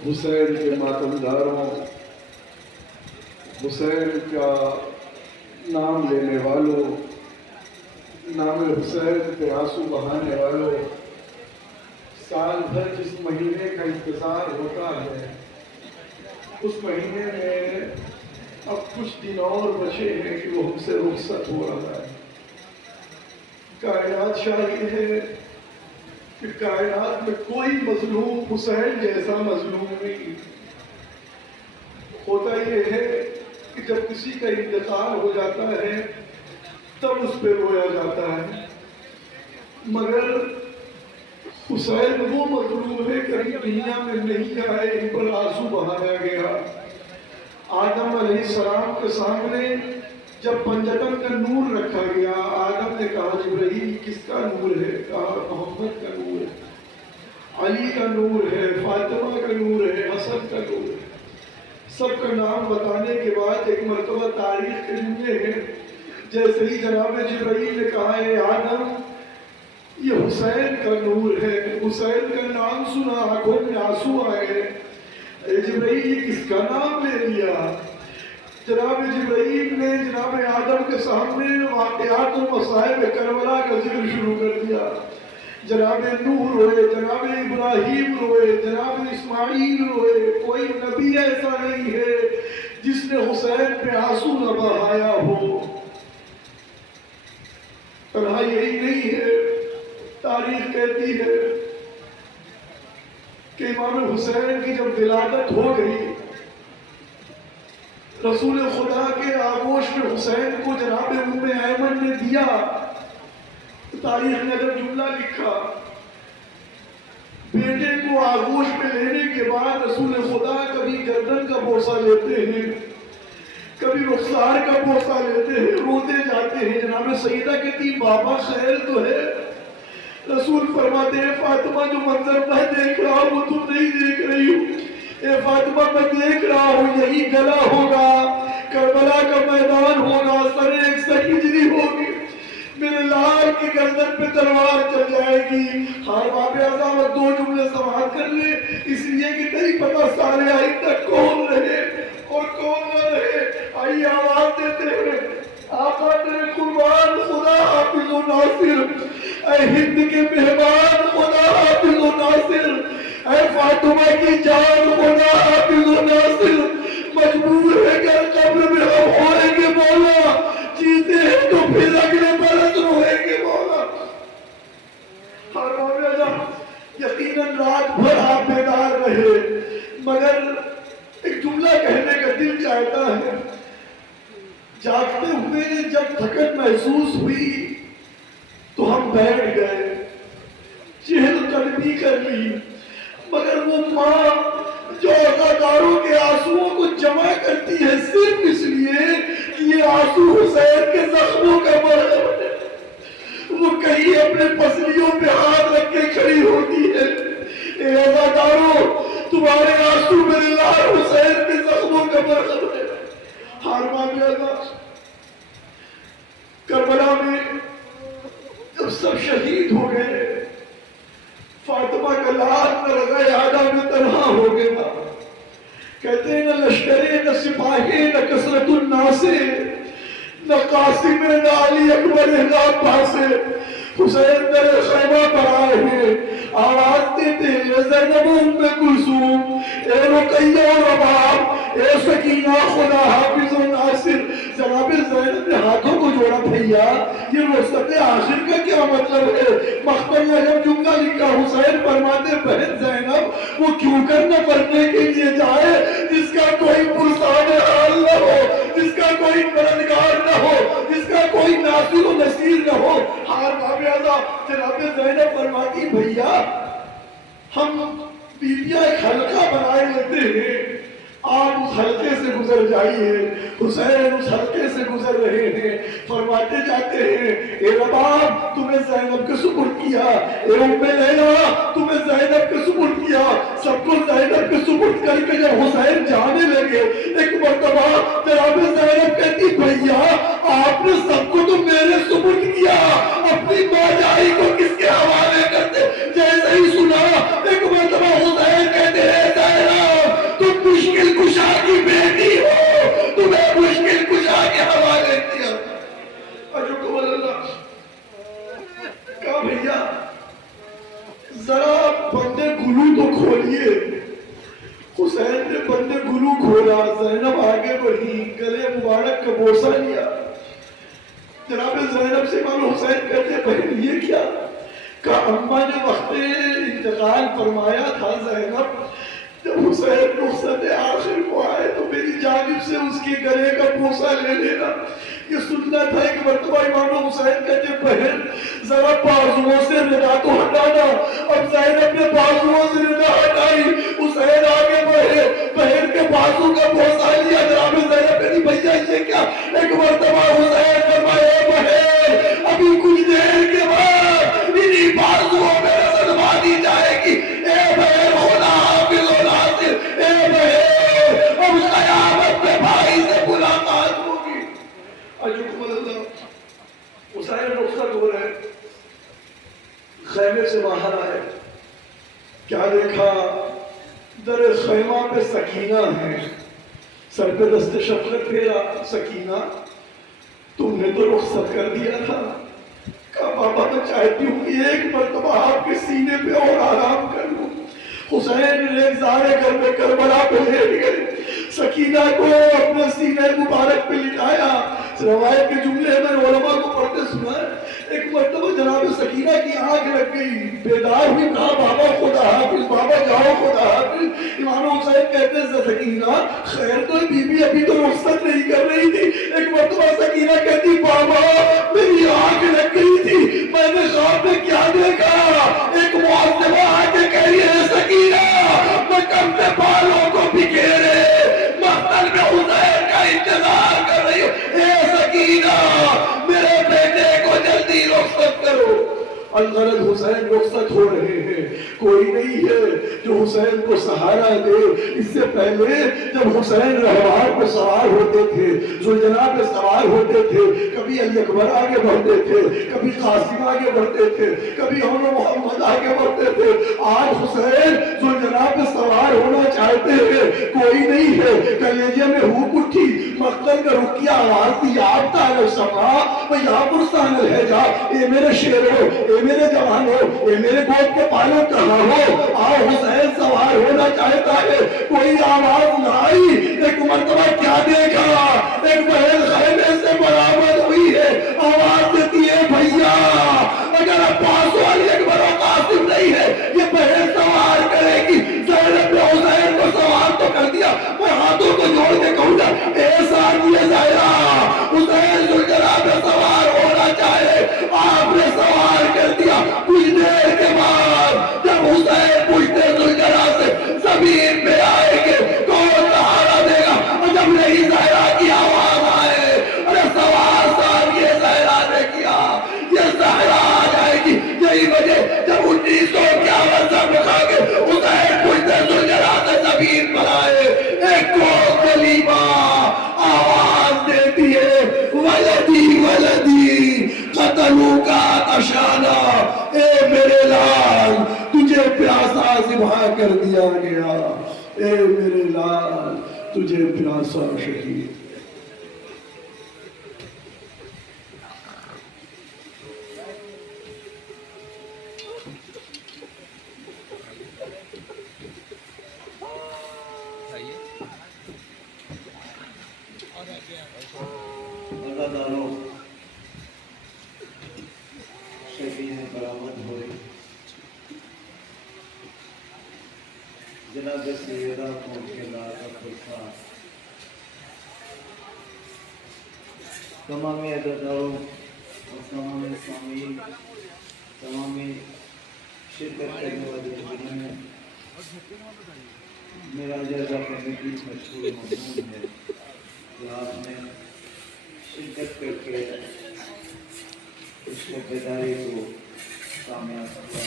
حسین کے ماتمداروں، حسین کا نام لینے والوں، نام حسین پہ آنسو بہانے والوں، سال بھر جس مہینے کا انتظار ہوتا ہے، اس مہینے میں اب کچھ دن اور بچے ہیں کہ وہ ہم سے رخصت ہو رہا ہے۔ کائنات شاہد ہے کہ کائنات میں کوئی مظلوم حسین جیسا مظلوم نہیں۔ ہوتا یہ ہے کہ جب کسی کا انتقال ہو جاتا ہے تب اس پہ رویا جاتا ہے، مگر حسین وہ مظلوم ہے کہ دنیا میں نہیں آئے، ان پر آنسو بہایا گیا۔ آدم علیہ السلام کے سامنے جب پنجتن کا نور رکھا گیا، آدم نے کہا جبرائیل کس کا نور ہے؟ کہا محمد کا نور ہے، علی کا نور ہے، فاطمہ کا نور ہے، حسن کا نور ہے۔ سب کا نام بتانے کے بعد ایک مرتبہ تاریخ کے جملے ہیں، جیسے ہی جناب جبرائیل نے کہا ہے آدم یہ حسین کا نور ہے، حسین کا نام سنا آنکھوں میں آنسو آئے۔ جبرائیل یہ کس کا نام لے لیا؟ جناب جبرائیل نے جناب آدم کے سامنے واقعات و مصائب کربلا کا ذکر شروع کر دیا۔ جناب نوح روئے، جناب ابراہیم روئے، جناب اسماعیل روئے، کوئی نبی ایسا نہیں ہے جس نے حسین پہ آنسو نہ بہایا ہو۔ طرح یہی نہیں ہے، تاریخ کہتی ہے کہ امام حسین کی جب ولادت ہو گئی، رسول خدا کے آغوش میں حسین کو جناب ام ایمن نے دیا۔ تاریخ نے اگر جملہ لکھا، بیٹے کو آغوش میں لینے کے بعد رسول خدا کبھی گردن کا بوسہ لیتے ہیں، کبھی رخسار کا بوسہ لیتے ہیں، روتے جاتے ہیں۔ جناب سیدہ کہتی بابا خیر تو ہے؟ رسول فرماتے ہیں فاطمہ جو منظر میں دیکھ رہا ہوں وہ تم نہیں دیکھ رہی ہو، اے فاطمہ میں دیکھ رہا ہوں یہی گلا ہوگا، کربلا کا میدان ہوگا، سر ایک سہجری ہوگی، میرے لال کی گردن پہ تلوار چل جائے گی۔ ہر باب اعظم دو جملے سماعت کر لے، اس لیے کہ نہیں پتا سارے آئندہ کون رہے اور کون نہ رہے۔ آئیے آواز دیتے ہیں آقا میرے قربان خدا حافظ و ناصر، اے ہند کے مہمان خدا حافظ و ناصر، اے فاطمہ کی جان خدا حافظ و ناصر، مجبور ہے کہ قبر میں ہم ہوئیں گے مولا، جیتے ہیں تو پھر اگلے برس روئیں گے مولا۔ ہر مولا یقیناً رات بھر آپ بیدار رہے، مگر ایک جملہ کہنے کا دل چاہتا ہے۔ جاگتے ہوئے جب تھکن محسوس ہوئی تو ہم بیٹھ گئے، چہل قدمی کر لی، مگر وہ ماں جو عزاداروں کے آنسوؤں کو جمع کرتی ہے صرف اس لیے کہ یہ آنسو حسین کے زخموں کا مرہم ہے، وہ کہیں اپنے پسلیوں پہ ہاتھ رکھ کے کھڑی ہوتی ہے۔ اے عزاداروں تمہارے آنسو میرے لال حسین کے زخموں کا مرہم ہے۔ ہار مان جاتا کربلا میں جب سب شہید ہو گئے، فاطمہ کا لال نہ رضا اعلیٰ میں تنہا ہو گیا۔ کہتے ہیں نہ لشکرے نہ سپاہی نہ کثرت الناس، نہ قاسم نہ علی اکبر نہ عباس، حسین در خیمہ پر آئے ہیں، آواز دیتے ہیں زینب ام کلثوم، اے رقیہ و رباب، اے سکینہ خدا حافظ و ناصر۔ جناب زینب نے ہاتھوں کو جوڑا بھیا یہ وسط آخر کا کیا مطلب ہے؟ مخبر میں جب جملہ لکھا حسین فرماتے بہن زینب وہ کیوں کرنا پڑنے کے لیے جائے جس کا کوئی پرسان حال نہ ہو، جس کا کوئی مددگار نہ ہو، جس کا کوئی ناصر و نصیر نہ ہو۔ ہار باب اعظم جناب زینب فرماتی بھیا ہم بیویاں ایک حلقہ بنائے لیتے ہیں، آپ اس حلقے سے گزر جائیے۔ حسین اس حلقے سے گزر رہے ہیں، فرماتے جاتے ہیں اے رباب تمہیں زینب کے سپرد کیا، اے ام لیلا تمہیں زینب کے سپرد کیا۔ سب کو زینب کے سپرد کر کے جب حسین جانے لگے، ایک مرتبہ جناب زینب کہتی بھیا آپ نے سب کو تو میرے سپرد کیا، اپنی ماں جائی کو کس کے حوالے کرتے؟ جیسے ہی سنا ایک مرتبہ حسین کہتے ہیں زینب گلو تو کھولیے. حسین نے بند گلو کھولا, زینب آگے بڑھی, گلے مبارک کا بوسہ لیا. جناب زینب سے امام حسین کہتے بہن یہ کیا؟ کہا اماں نے وقت انتقال فرمایا تھا زینب, جب حسین رخصت آخر کو آئے تو میری جانب سے اس کے گلے کا بوسہ لے لینا. یہ سننا تھا. ایک مرتبہ امام حسین کہتے بہن ذرا بازوؤں سے ردا تو ہٹانا. اب زینب نے بازوؤں سے ردا ہٹائی, حسین آگے بڑھے, بہن کے بازو کا بوسہ لیا. جناب زینب کہتی بھیا یہ کیا؟ ایک مرتبہ حسین فرمایا بہن ابھی کچھ دیر کے بعد انہی بازوؤں میں رسد باندھی جائے گی. اے بہن خدا حافظ و ناصر, اے بہن اب قیامت میں بھائی سے ملاقات ہوگی. اجکم اللہ. حسین رخصت ہو رہے, خیمے سے باہر آئے, کیا دیکھا؟ در خیمہ پہ سکینہ ہے, سر پہ دست شفقت پھیرا. سکینہ تم نے تو رخصت کر دیا تھا. کہا بابا میں چاہتی ہوں کہ ایک مرتبہ آپ کے سینے پہ اور آرام کر لوں. حسین ریزارے گھر میں کربلا پہ لیٹ گئے, سکینہ کو اپنے سینے مبارک پہ لٹایا. روایت کے جملے میں علماء کو پڑھتے سنا ہے. ایک مرتبہ جناب سکینہ کی آنکھ لگ گئی, بیدار ہوئی, کہا بابا خدا حافظ, بابا جاؤ خدا حافظ. امام حسین کہتے ہیں سکینہ خیر تو بی بی ابھی تو رخصت نہیں کر رہی تھی. ایک مرتبہ سکینہ کہتی بابا میری آنکھ لگ گئی تھی, میں نے خواب میں کیا دیکھا؟ ایک معذبہ آ کے کہہ رہی ہے سکینہ میں کب سے بالوں کو بکھیرے مقتل میں حسین کا انتظار کر رہی ہوں. اے سکینہ میرے بیٹے کو جلدی رخصت کرو. الغرض حسین رخصت ہو رہے ہیں, کوئی نہیں ہے جو حسین کو سہارا دے. اس سے پہلے جب حسین رہوار پہ سوار ہوتے تھے, ذوالجناح پہ سوار ہوتے تھے, کبھی علی اکبر آگے بڑھتے تھے, کبھی قاسم آگے بڑھتے تھے, کبھی عمر محمد آگے بڑھتے تھے. آج حسین ذوالجناح پہ سوار ہونا چاہتے ہیں, کوئی نہیں ہے. کلیجے میں ہوک اٹھی, مقتل کا رکیہ آواز دی, آپ تعالی سما یا پرستان الحجا, اے میرے شیرو, اے میرے جوانو, اے میرے گود کے پالو کہاں ہو؟ آؤ حسین سوار ہونا چاہتا ہے. کوئی آواز نہ آئی. ایک مرتبہ کیا دیکھا؟ ایک بہن خیمے سے برآمد ہوئی ہے, آواز دیتی ہے بھیا اگر عباس و علی اکبر و قاسم نہیں ہے یہ بہن سوار کرے گی. زینب نے حسین کو سوار تو کر دیا, میں ہاتھوں کو جوڑ کے کہوں گا اے ساقی زہرا, حسین ذوالجلال پہ سوار ہونا چاہے, آپ نے سوار کر دیا. کچھ دیر کے بعد جب حسین پوچھتے ذوالجلال سے زمین پہ آئے گے کون سہارا دے گا, اور جب نہیں زہرا کی آواز آئے, ارے سوار ساقی زہرا نے کیا, یہ زہرا آ جائے گی. یہی وجہ جب 1951 سے بکھا کے حسین پوچھتے ذوالجلال سے زمین پر آئے, ایک کو کلیمہ آواز دیتی ہے ولدی ولدی قتلوں کا تشانہ, اے میرے لال تجھے پیاسا ذبح کر دیا گیا, اے میرے لال تجھے پیاسا شہید. جناب سیدہ پہنچ لاتا فرقہ تمام عدداروں اور تمام سامعین, تمام شرکت کرنے والے جنہوں نے میرا جائزہ کرنے کی مشہور مضمون ہے کہ آپ نے شرکت کر کے اس کو بیداری کو کامیاب کیا.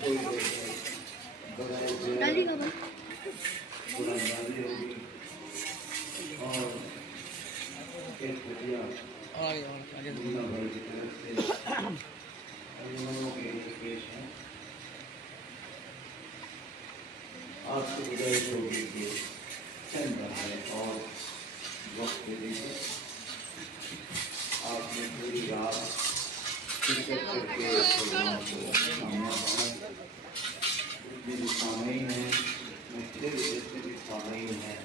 کوئی بغیر قرآن بازی ہوگی اور ایک خدیہ ملا بھائی کی طرف سے علموں کے لیے پیش ہیں. آپ سے گزارش ہوگی کہ چند لمحے اور وقت دے کر آپ نے پوری رات شرکت کر کے پروگرام کو سامنا پایا. جتنے بھی سامعین ہیں، میں پھر جتنے بھی سامعین ہیں